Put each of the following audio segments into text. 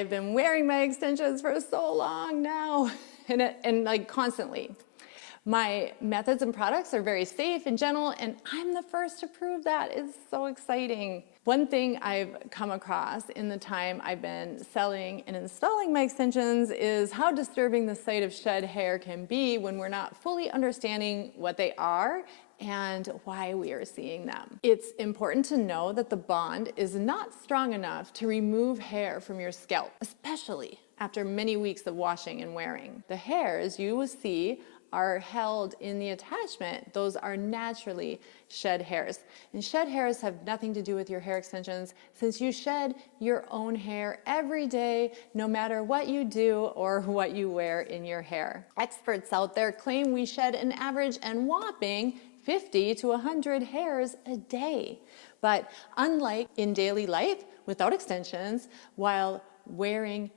I've been wearing my extensions for so long now and like constantly. My methods and products are very safe and gentle, and I'm the first to prove that. It's so exciting. One thing I've come across in the time I've been selling and installing my extensions is how disturbing the sight of shed hair can be when we're not fully understanding what they are and why we are seeing them. It's important to know that the bond is not strong enough to remove hair from your scalp, especially after many weeks of washing and wearing. The hairs you will see are held in the attachment. Those are naturally shed hairs. And shed hairs have nothing to do with your hair extensions, since you shed your own hair every day, no matter what you do or what you wear in your hair. Experts out there claim we shed an average and whopping 50 to 100 hairs a day. But unlike in daily life without extensions, while wearing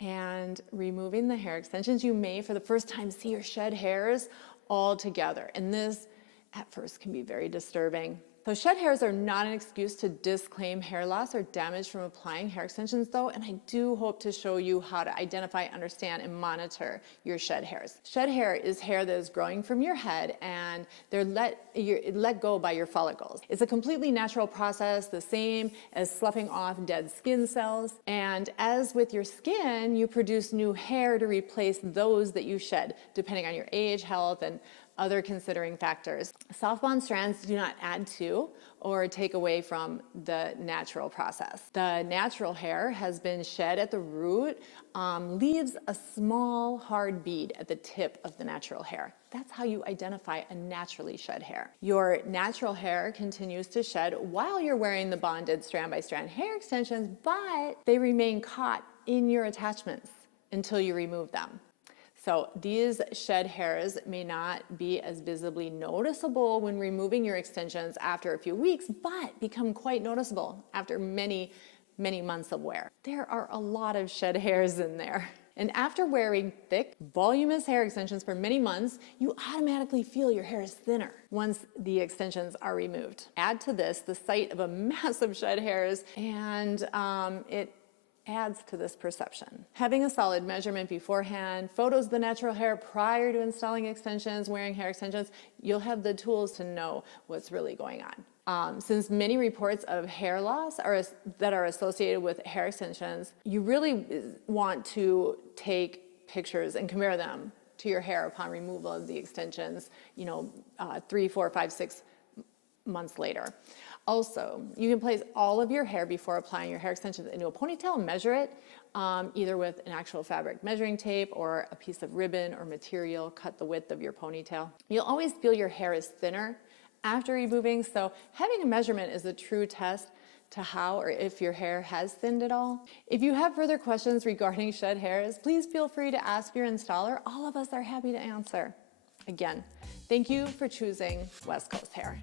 and removing the hair extensions, you may for the first time see your shed hairs all together. And this at first can be very disturbing. So shed hairs are not an excuse to disclaim hair loss or damage from applying hair extensions though, and I do hope to show you how to identify, understand, and monitor your shed hairs. Shed hair is hair that is growing from your head and they're let go by your follicles. It's a completely natural process, the same as sloughing off dead skin cells. And as with your skin, you produce new hair to replace those that you shed, depending on your age, health, and other considering factors. Soft bond strands do not add to or take away from the natural process. The natural hair has been shed at the root, leaves a small hard bead at the tip of the natural hair. That's how you identify a naturally shed hair. Your natural hair continues to shed while you're wearing the bonded strand by strand hair extensions, but they remain caught in your attachments until you remove them. So these shed hairs may not be as visibly noticeable when removing your extensions after a few weeks, but become quite noticeable after many, many months of wear. There are a lot of shed hairs in there. And after wearing thick, voluminous hair extensions for many months, you automatically feel your hair is thinner once the extensions are removed. Add to this the sight of a massive shed hairs, and it adds to this perception. Having a solid measurement beforehand, photos of the natural hair prior to installing extensions, wearing hair extensions, you'll have the tools to know what's really going on. Since many reports of hair loss that are associated with hair extensions, you really want to take pictures and compare them to your hair upon removal of the extensions, 3, 4, 5, 6 months later. Also, you can place all of your hair before applying your hair extensions into a ponytail and measure it, either with an actual fabric measuring tape or a piece of ribbon or material. Cut the width of your ponytail. You'll always feel your hair is thinner after removing, so having a measurement is a true test to how or if your hair has thinned at all. If you have further questions regarding shed hairs, please feel free to ask your installer. All of us are happy to answer. Again, thank you for choosing West Coast Hair.